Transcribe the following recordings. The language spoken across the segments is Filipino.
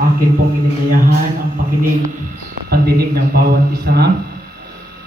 Akin pong inigayahan ang pandinig ng bawat isa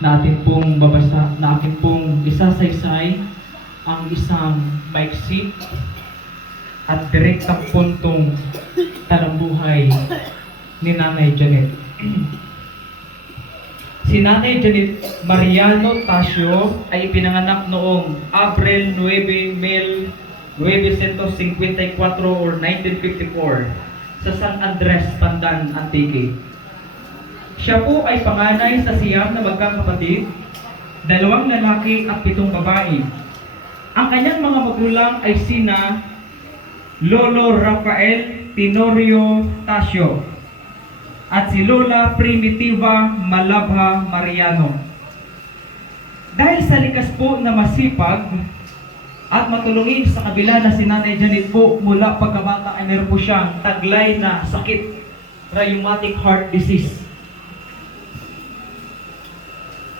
na atin pong babasa, na akin pong isasaysay ang isang maiksik at direktang puntong talambuhay ni Nanay Janet. Si Nanay Janet Mariano Tasio ay pinanganak noong Abril 9, 1954 or 1954 sa San Andres, Pandan, Antique. Siya po ay panganay sa siyam na magkakapatid, 2 lalaki at 7 babae. Ang kanyang mga magulang ay sina Lolo Rafael Tenorio Tasio at si Lola Primitiva Malabha Mariano. Dahil sa likas po na masipag at matulungin sa kabila na si Nanay Janet po mula pagkabata ay meron po siyang taglay na sakit, rheumatic heart disease.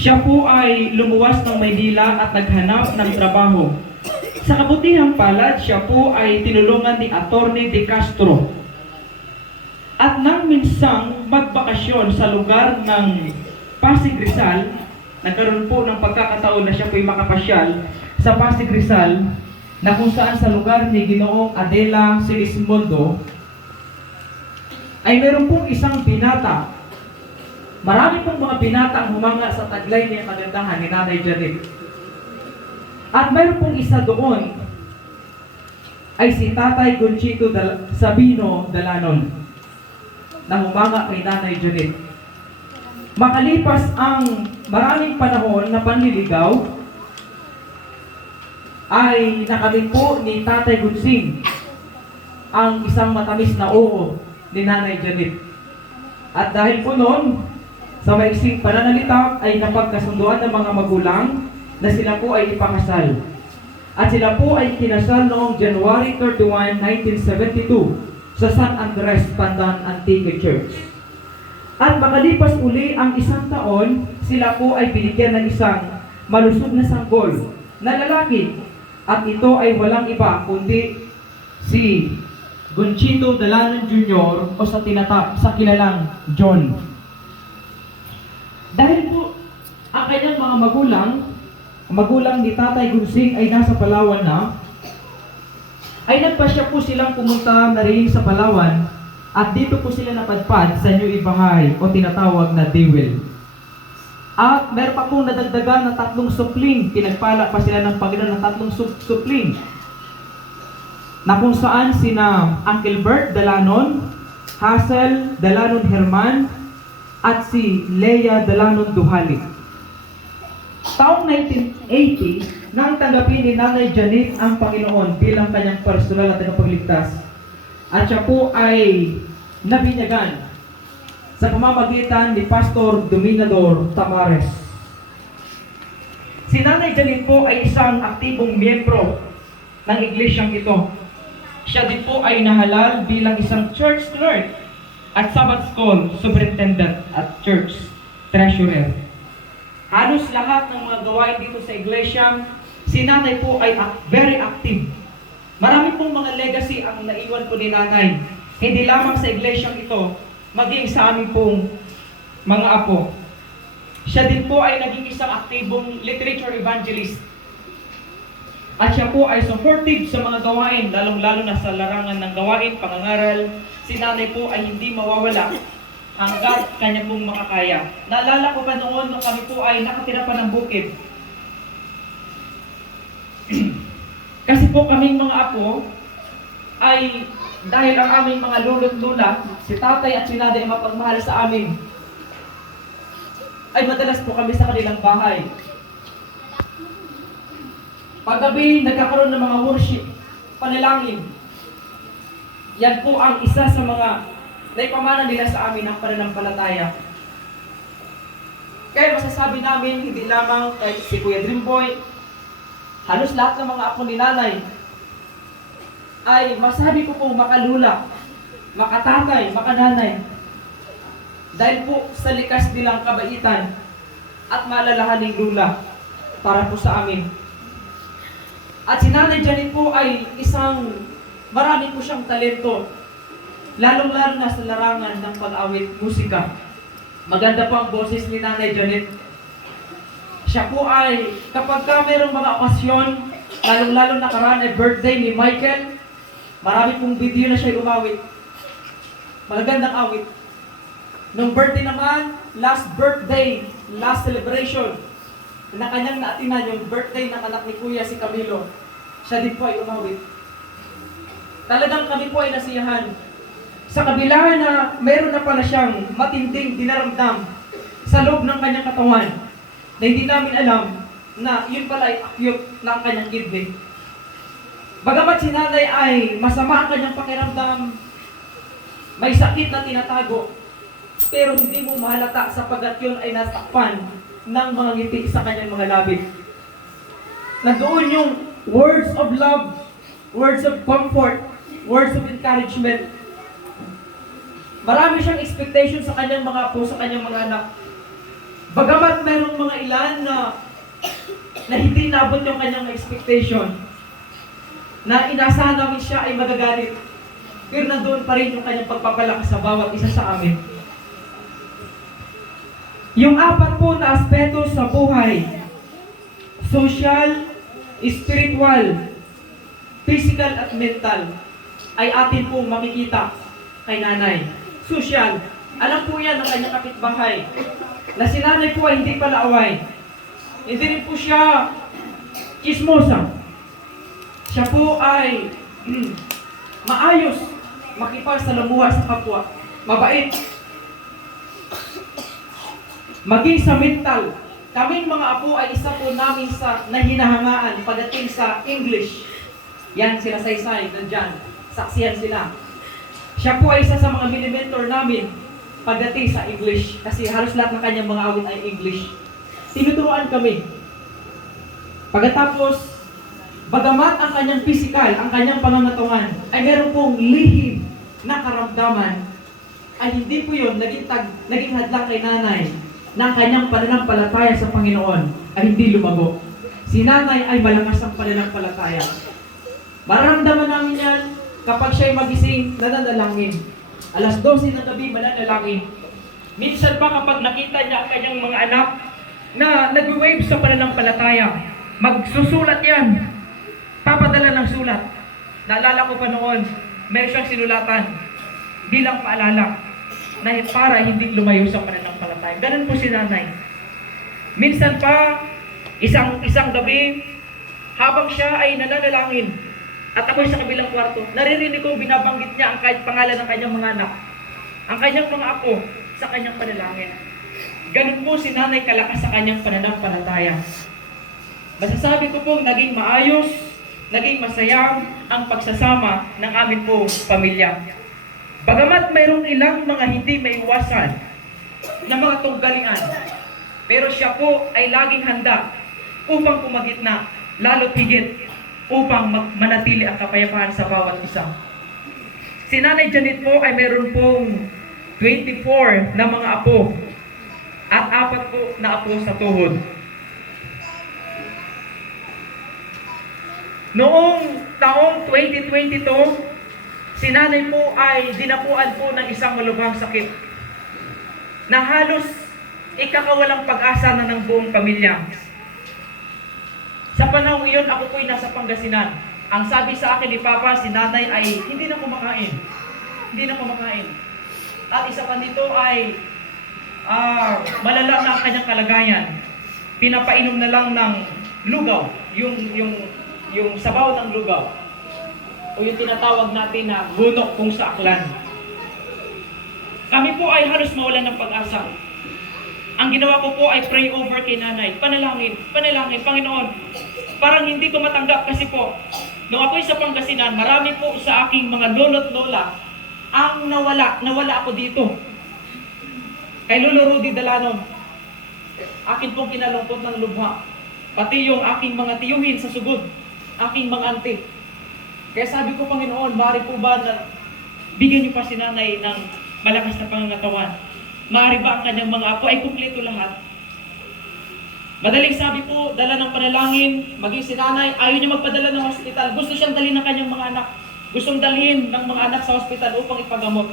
Siya po ay lumuwas ng Maynila at naghanap ng trabaho. Sa kabutihang palad, siya po ay tinulungan ni Attorney De Castro. At nang minsang magbakasyon sa lugar ng Pasig Rizal, nagkaroon po ng pagkakataon na siya po ay makapasyal sa Pasig Rizal, na kung saan sa lugar ni Ginoong Adela Sigismundo ay meron pong isang binata. Marami pong mga binata ang humanga sa taglay niya kagandahan ni Nanay Janet. At meron pong isa doon ay si Tatay Conchito Sabino Dalanon na humanga kay Nanay Janet. Makalipas ang maraming panahon na panliligaw, ay nakamit po ni Tatay Gunsing ang isang matamis na oo ni Nanay Janet. At dahil po noon, sa maiksing pananalita ay napagkasunduan ng mga magulang na sila po ay ipakasal. At sila po ay kinasal noong January 31, 1972 sa San Andres, Pandan, Antique Church. At makalipas uli ang isang taon, sila po ay binigyan ng isang malusog na sanggol na lalaki. At ito ay walang iba kundi si Conchito Dalanon Jr. o sa kilalang John. Dahil po ang kanyang mga magulang ni Tatay Gunsing ay nasa Palawan na, ay nagpasya po silang pumunta na rin sa Palawan at dito po sila napadpad sa New Ibahay o tinatawag na Dewel. At meron pa pong nadagdagan na 3 supling. Pinagpala pa sila ng Panginoon ng 3 supling. Na kung saan sina Uncle Bert Dalanon, Hazel Dalanon Herman, at si Leia Dalanon Duhali. Taong 1980, nang tanggapin ni Nanay Janet ang Panginoon bilang kanyang personal at tagapagligtas, at siya po ay nabinyagan sa pamamagitan ni Pastor Dominador Tamares. Si Nanay Janet po ay isang aktibong miyembro ng iglesyang ito. Siya din po ay nahalal bilang isang church clerk at Sabbath School Superintendent at church treasurer. Halos lahat ng mga gawain dito sa iglesia, si Nanay po ay very active. Marami pong mga legacy ang naiwan po ni Nanay. Hindi lamang sa iglesyang ito, maging sa aming pong mga apo. Siya din po ay naging isang aktibong literature evangelist. At siya po ay supportive sa mga gawain, lalong-lalo na sa larangan ng gawain, pangangaral. Si Nanay po ay hindi mawawala hanggat kanya pong makakaya. Naalala ko pa noon nung kami po ay nakatira pa ng bukid. Kasi po kaming mga apo ay dahil ang aming mga lolo't lola, si tatay at si nanay ay mapagmahal sa amin, ay madalas po kami sa kanilang bahay. Paggabi, nagkakaroon ng mga worship, panalangin. Yan po ang isa sa mga naipamana nila sa amin ang pananampalataya. Kaya masasabi namin, hindi lamang kay si Kuya Dreamboy, halos lahat ng mga apo ni Nanay, ay masabi ko pong makalula, makatatay, makananay. Dahil po sa likas nilang kabaitan at malalahaning lula para po sa amin. At si Nanay Janet po ay isang, marami po siyang talento. lalong-lalo na sa larangan ng pag-awit musika. Maganda po ang boses ni Nanay Janet. Siya po ay, kapag ka mayroong mga okasyon, lalong-lalo nakaraan ay birthday ni Michael, marami pong video na siya umawit. Magandang awit. Nung birthday naman, last celebration, na kanyang naatinan yung birthday ng anak ni Kuya si Camilo, siya din po ay umawit. Talagang kami po ay nasiyahan. Sa kabila na meron na pala siyang matinding dinaramdam sa loob ng kanyang katawan, na hindi namin alam na yun pala ay acute ng kanyang kidney. Bagamat si Nanay ay masama ang kanyang pakiramdam, may sakit na tinatago, pero hindi mo mahalata sapagat yun ay natakpan ng mga ngiti sa kanyang mga labi. Nandoon yung words of love, words of comfort, words of encouragement. Marami siyang expectation sa kanyang mga apo, sa kanyang mga anak. Bagamat mayroong mga ilan na hindi nabot yung kanyang expectation, na inasahan namin siya ay magagalit, pero nandoon pa rin yung kanyang pagpapalakas sa bawat isa sa amin. Yung apat po na aspeto sa buhay, social, spiritual, physical at mental, ay atin pong makikita kay Nanay. Social, alam po yan ng kanyang kapitbahay, na si Nanay po ay hindi pala away. Hindi rin po siya chismosa. Siya po ay maayos, makipagsalamuha sa kapwa, mabait. Maging sa mental, kaming mga apo ay isa po namin sa nahinahangaan pagdating sa English. Yan sila Saysay, nandyan, saksiyan sila. Siya po ay isa sa mga mini-mentor namin pagdating sa English, kasi halos lahat ng kanyang mga awit ay English. Tinuturuan kami. Pagkatapos, bagamat ang kanyang physical, ang kanyang pangangatawan, ay meron pong lihim na karamdaman, ay hindi po yun naging hadlang kay Nanay na ang kanyang pananampalataya sa Panginoon ay hindi lumago. Si Nanay ay malakas ang pananampalataya. Maramdaman namin yan kapag siya'y magising, nananalangin. Alas 12 ng gabi, mananalangin. Minsan pa kapag nakita niya ang kanyang mga anak na nag-wave sa pananampalataya, magsusulat yan. Papadala ng sulat. Naalala ko pa noon, meron siyang sinulatan bilang paalala na para hindi lumayo sa pananampalataya. Ganun po si Nanay. Minsan pa, isang gabi, habang siya ay nananalangin, at ako'y sa kabilang kwarto, naririnig ko binabanggit niya ang kahit pangalan ng kanyang mga anak, ang kanyang mga apo sa kanyang panalangin. Ganun po si Nanay kalakas sa kanyang pananampalataya. Masasabi ko pong naging maayos, naging masaya ang pagsasama ng amin po pamilya. Bagamat mayroong ilang mga hindi maiwasan na mga tunggalingan, pero siya po ay laging handa upang pumagitna, lalo't higit upang manatili ang kapayapaan sa bawat isa. Si Nanay Janet po ay mayroon pong 24 na mga apo at 4 po na apo sa tuhod. Noong taong 2022, si Nanay po ay dinapuan po ng isang malubhang sakit na halos ikakawalang pag-asa na ng buong pamilya. Sa panahon iyon, ako po'y nasa Pangasinan. Ang sabi sa akin ni Papa, si Nanay ay hindi na kumakain. Hindi na kumakain. At isa pa nito ay malala na ang kanyang kalagayan. Pinapainom na lang ng lugaw, yung sabaw ng lugaw, o yung tinatawag natin na gunok kung sa aklan. Kami po ay halos mawalan ng pag-asa. Ang ginawa ko po ay pray over kay Nanay. Panalangin, Panginoon. Parang hindi ko matanggap kasi po, nung ako'y sa Pangasinan, marami po sa aking mga lolo't lola ang nawala ako dito. Kay Lolo Rudy Dalanon, akin pong kinalungkot ng lubha. Pati yung aking mga tiyuhin sa sugod, aking mga auntie. Kaya sabi ko, Panginoon, maaari po ba na bigyan niyo pa si Nanay ng malakas na pangangatawan? Maaari ba ang kanyang mga apo ay kumpleto lahat? Madaling sabi po, dala ng panalangin, maging si Nanay, ayaw niya magpadala ng hospital. Gusto siyang dalhin ng kanyang mga anak. Gustong dalhin ng mga anak sa ospital upang ipagamot.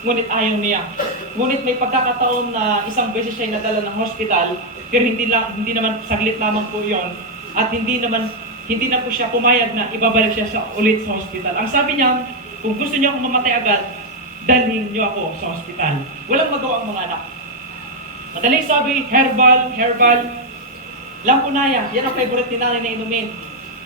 Ngunit ayaw niya. Ngunit may pagkakataon na isang beses siya nadala ng hospital, pero hindi naman saglit lamang po yon. At hindi na po siya pumayag na ibabalik siya ulit sa hospital. Ang sabi niya, kung gusto niyo akong mamatay agad, dalhin niyo ako sa hospital. Walang magawa ang mga anak. Madaling sabi, herbal, lampunaya. Yan ang favorite ni nanay na inumin.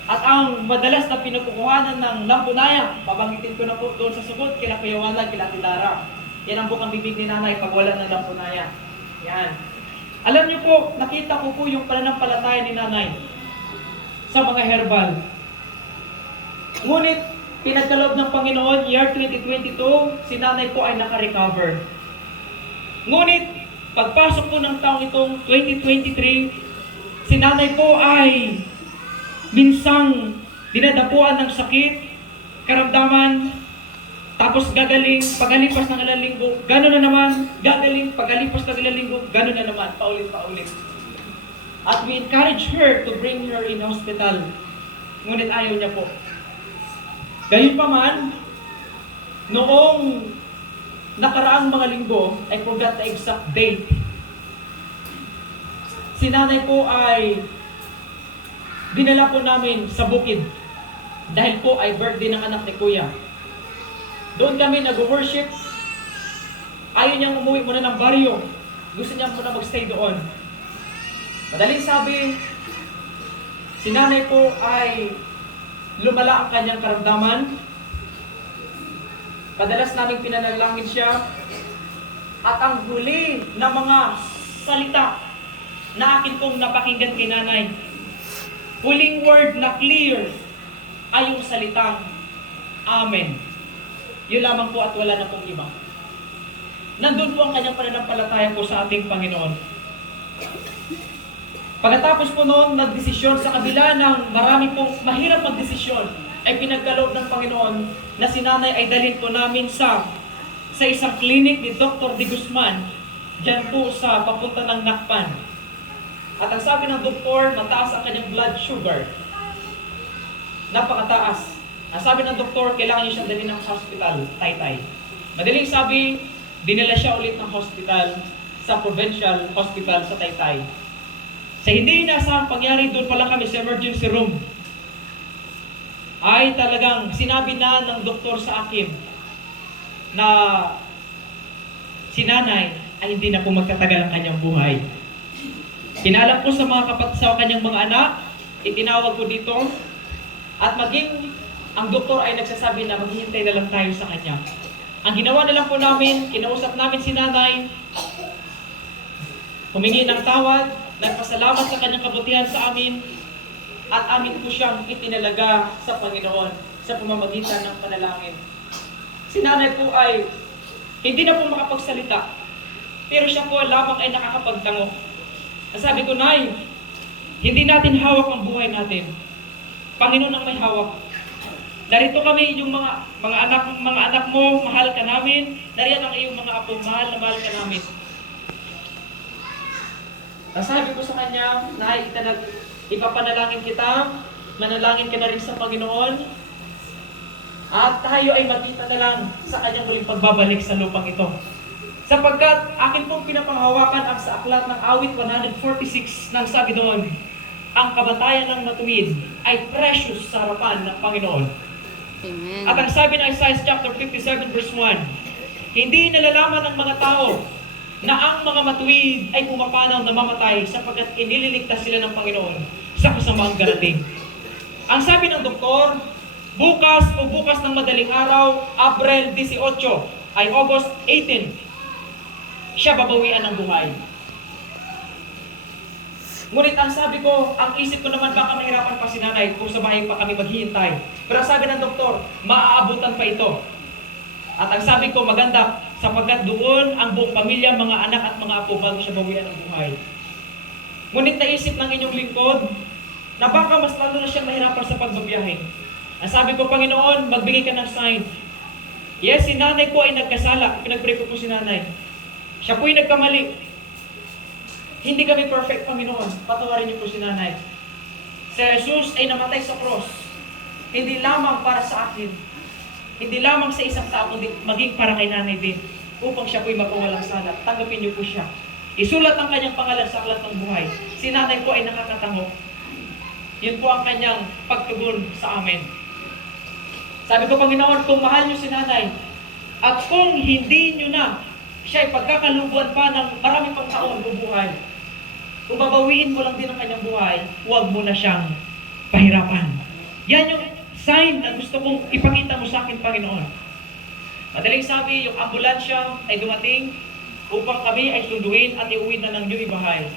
At ang madalas na pinagkukuhanan ng lampunaya, babanggitin ko na po doon sa sugod, kila Kuya Walag, kila Tidara. Yan ang bukang bibig ni nanay pag wala ng lampunaya. Yan. Alam niyo po, nakita ko po yung pananampalataya ni nanay sa mga herbal. Ngunit, pinagkaloob ng Panginoon, year 2022, si nanay po ay naka-recover. Ngunit, pagpasok po ng taong itong 2023, si nanay po ay minsang dinadapuan ng sakit, karamdaman, tapos gagaling, pagalipas ng ilang linggo, gano'n na naman, gagaling, pagalipas ng ilang linggo, gano'n na naman, paulit-paulit. At we encourage her to bring her in hospital. Ngunit ayaw niya po. Gayunpaman, noong nakaraang mga linggo, I forgot the exact date, si nanay po ay dinala po namin sa bukid dahil po ay birthday ng anak ni Kuya. Doon kami nag-worship. Ayaw niyang umuwi muna ng baryo. Gusto niya muna magstay doon. Madaling sabi, si nanay po ay lumala ang kanyang karamdaman. Madalas naming pinanalangin siya. At ang huli na mga salita na akin pong napakinggan kay nanay, huling word na clear ay yung salitang Amen. Yun lamang po at wala na pong iba. Nandun po ang kanyang pananampalataya po sa ating Panginoon. Pagkatapos po noon, nagdesisyon sa kabila ng marami pong mahirap magdesisyon, ay pinagkaloob ng Panginoon na si nanay ay dalhin po namin sa isang clinic ni Dr. De Guzman, dyan po sa papunta ng Nakpan. At ang sabi ng doktor, mataas ang kanyang blood sugar. Napakataas. Ang sabi ng doktor, kailangan niyo siyang dalhin ng hospital, Taytay. Madaling sabi, dinala siya ulit ng hospital sa provincial hospital sa Taytay. Sa hindi inaasahang pangyari, doon pala kami sa emergency room. Ay talagang sinabi na ng doktor sa akin na si nanay ay hindi na po magtatagal ang kanyang buhay. Pinalam ko sa sa kanyang mga anak, itinawag ko dito, at maging ang doktor ay nagsasabi na maghihintay na lang tayo sa kanya. Ang ginawa na lang po namin, kinausap namin si nanay, humingi ng tawad, nagpasalamat sa kanyang kabutihan sa amin, at amin po siyang itinalaga sa Panginoon sa pamamagitan ng panalangin. Si nanay po ay hindi na po makapagsalita, pero siya po lamang ay nakakapagtango. Sabi ko, Nay, hindi natin hawak ang buhay natin. Panginoon ang may hawak. Narito kami, yung mga anak mo, mahal ka namin. Nariyan ang iyong mga apo, mahal na mahal ka namin. Sabi ko sa kanya, Nay, ipapanalangin kita, manalangin ka na rin sa Panginoon, at tayo ay magkita na lang sa kanyang muling pagbabalik sa lupang ito. Sapagkat akin pong pinapanghawakan ang sa aklat ng awit 146 nang sabi doon, ang kamatayan ng matuwid ay precious sa harapan ng Panginoon. Amen. At ang sabi ng Isaiah chapter 57 verse 1, hindi nalalaman ng mga tao na ang mga matuwid ay pumapanaw na mamatay sapagkat inililigtas sila ng Panginoon sa kasamaang darating. Ang sabi ng doktor, bukas ng madaling araw, Abril 18 ay August 18, siya babawian ng buhay. Ngunit ang sabi ko, ang isip ko naman baka mahirapan pa si nanay kung sa bahay pa kami maghihintay. Pero sabi ng doktor, maaabutan pa ito. At ang sabi ko, maganda, sapagkat doon ang buong pamilya, mga anak at mga apo bago siya bawian ng buhay. Ngunit naisip ng inyong lingkod na baka mas lalo na siyang mahirapan sa pagbabiyahe. Ang sabi ko, Panginoon, magbigay ka ng sign. Yes, si nanay po ay nagkasala. Pinag-pray ko po si nanay. Siya po'y nagkamali. Hindi kami perfect, Panginoon. Patawarin niyo po si nanay. Si Jesus ay namatay sa cross. Hindi lamang para sa akin, Hindi lamang sa isang tao, kundi maging para kay nanay din, upang siya po'y magkawalang sala. Tanggapin niyo po siya. Isulat ang kanyang pangalan sa aklat ng buhay. Si nanay po ay nakakatango. Yun po ang kanyang pagtugon sa amin. Sabi ko, Panginoon, kung mahal niyo si nanay, at kung hindi niyo na siya ay pagkakalubuan pa ng marami pang taon bubuhay, kung babawiin mo lang din ang kanyang buhay, huwag mo na siyang pahirapan. Yan yung sign na gusto kong ipakita mo sa akin, Panginoon. Madaling sabi, yung ambulansya ay dumating upang kami ay sunduin at iuwi na ng new bahay.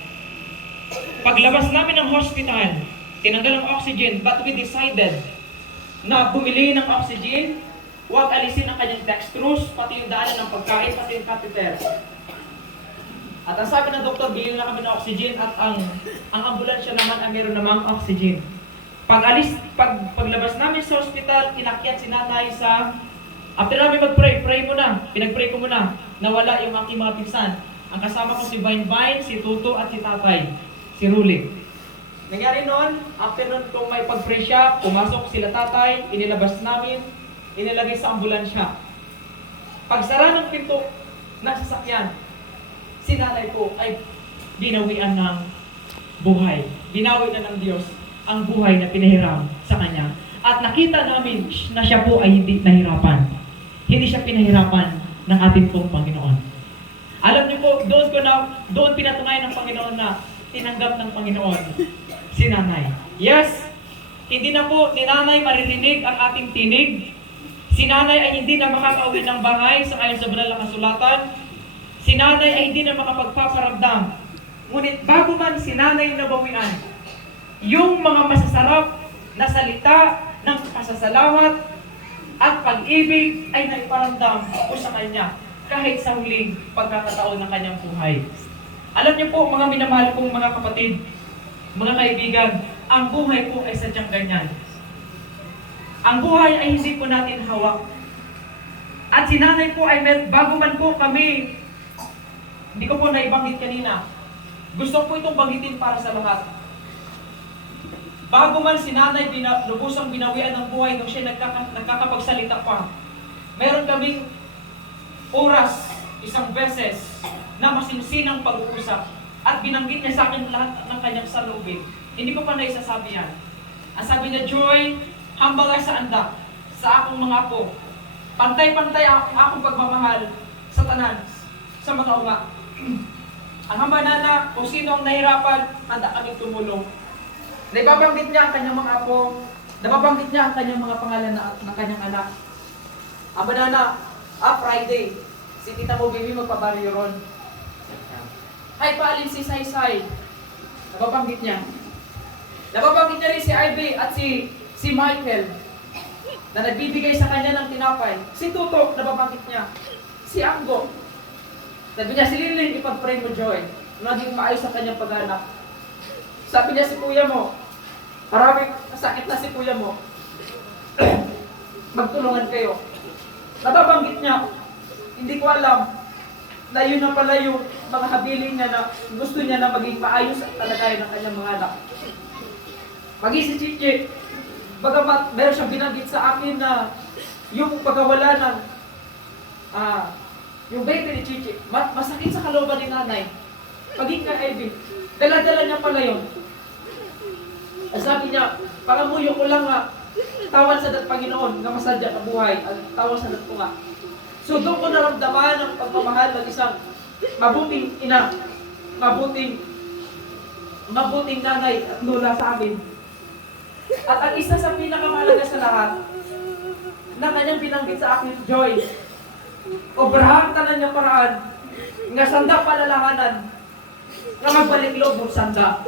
Paglabas namin ng hospital, tinanggal ang oxygen, but we decided na bumili ng oxygen, huwag alisin ang kanyang dextrose, pati yung daanan ng pagkain, pati yung catheter. At ang sabi ng doktor, bilhin na kami ng oxygen at ang ambulansya naman ay meron namang oxygen. Paglabas namin sa hospital, inakyat si nanay sa... After namin mag-pray muna, pinag-pray ko muna, nawala yung aking mga pinsan. Ang kasama ko si Vine, si Tuto at si Tatay, si Rulik. Nangyari noon, after noon kung may pag-pray siya, pumasok sila Tatay, inilabas namin, inilagay sa ambulansya. Pagsara ng pinto ng sasakyan, si nanay po ay binawian ng buhay. Binawi na ng Diyos ang buhay na pinahiram sa kanya. At nakita namin na siya po ay hindi nahirapan. Hindi siya pinahirapan ng ating pong Panginoon. Alam niyo po, doon pinatunayan ng Panginoon na tinanggap ng Panginoon si nanay. Yes, hindi na po ni nanay maririnig ang ating tinig. Si nanay ay hindi na makakauwi ng bahay sa ayon sa banal na kasulatan. Si nanay ay hindi na makapagpaparamdam. Ngunit bago man si nanay nabawian, yung mga masasarap na salita ng pasasalamat at pag-ibig ay naiparamdam ko sa kanya kahit sa huling pagkakataon ng kanyang buhay. Alam niyo po, mga minamahal kong mga kapatid, mga kaibigan, ang buhay po ay sadyang ganyan. Ang buhay ay hindi po natin hawak. At si nanay po ay bago man po kami, hindi ko po naibanggit kanina, gusto po itong banggitin para sa lahat. Bago man si nanay lubusang binawian ng buhay nung siya nagkakapagsalita pa, meron kaming oras, isang beses, na masinsinang pag-uusap at binanggit niya sa akin lahat ng kanyang salubin. Hindi ko pa naisasabi yan. Ang sabi niya, Joy, hambal sa anda, sa akong mga apo. Pantay-pantay ang akong pagmamahal sa tanan, sa mga uma. Ang hambanana, kung sino ang nahirapan, handa kaming tumulong. Nababanggit niya ang kanyang mga apo, nababanggit niya ang kanyang mga pangalan ng kanyang anak. Ang banana, Friday, si Tita mo baby magpabaryo ron. Ay, paalin si Saysay, nababanggit niya. Nababanggit niya rin si Ivy at si Michael, na nagbibigay sa kanya ng tinapay. Si Tuto, nababanggit niya. Si Anggo, sabi niya, si Liling, ipag-pray mo, Joy, maging maayos sa kanyang pag-anak. Sabi niya si kuya mo, maraming sakit na si kuya mo. Magtulungan kayo. Nababanggit niya, hindi ko alam na yun na pala yung mga habilin niya na gusto niya na maging maayos at talagay ng kanyang mga anak. Maging si Chichi, bagamat meron siyang binanggit sa akin na yung pagkawala ng yung baby ni Chichi, masakit sa kalooban ni nanay. Maging ka Ivy, dala-dala niya pala yun. Sabi niya, pangamuyo ko lang nga, tawan sa Panginoon, nga masadya na buhay, at tawan sa ko nga. So doon ko naramdaman ang pagmamahal ng isang mabuting ina, mabuting nanay at lola sa amin. At ang isa sa pinakamahalaga sa lahat, na kanyang binanggit sa akin, Joy, obrahan tanan niya paraan, nga sanda palalahanan, nga magbalik loob ng sanda.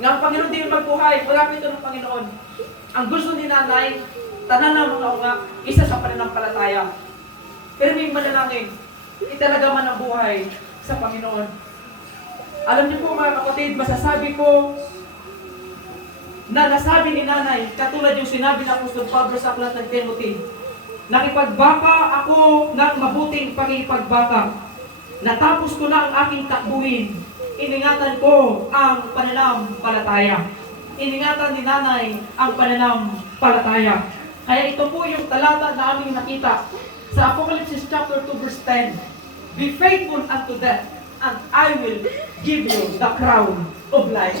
Nga ang Panginoon din magbuhay, malapit ito ng Panginoon. Ang gusto ni nanay, tanan ng mga unga, isa sa pananampalataya. Pero may manalangin, italaga man ang buhay sa Panginoon. Alam niyo po mga kapatid, masasabi ko na nasabi ni nanay, katulad yung sinabi ng Apostol Pablo sa aklat ng Timothy, nakipagbaka ako ng mabuting pakipagbaka. Natapos ko na ang aking takbuhin. Iningatan ko ang pananampalataya. Iningatan ni nanay ang pananampalataya. Kaya ito po yung talata na aming nakita sa Apocalypse chapter 2 verse 10. Be faithful unto death, and I will give you the crown of life.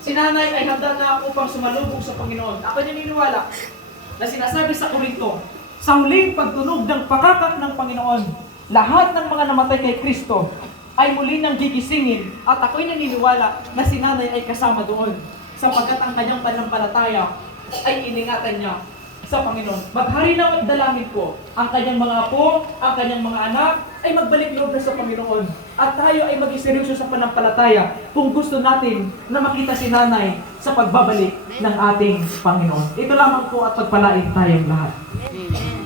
Si nanay ay handa na upang sumalubong sa Panginoon. Ako naniniwala na sinasabi sa Korinto, sa huling pagtunog ng pakakak ng Panginoon, lahat ng mga namatay kay Kristo ay muli nang gigisingin, at ako'y naniniwala na si nanay ay kasama doon sapagkat ang kanyang pananampalataya ay iningatan niya sa Panginoon. Maghari na magdalangin po ang kanyang mga apo, ang kanyang mga anak ay magbalik loob na sa Panginoon. At tayo ay maging seryoso sa pananampalataya kung gusto natin na makita si nanay sa pagbabalik ng ating Panginoon. Ito lamang po at pagpalain tayong lahat. Amen.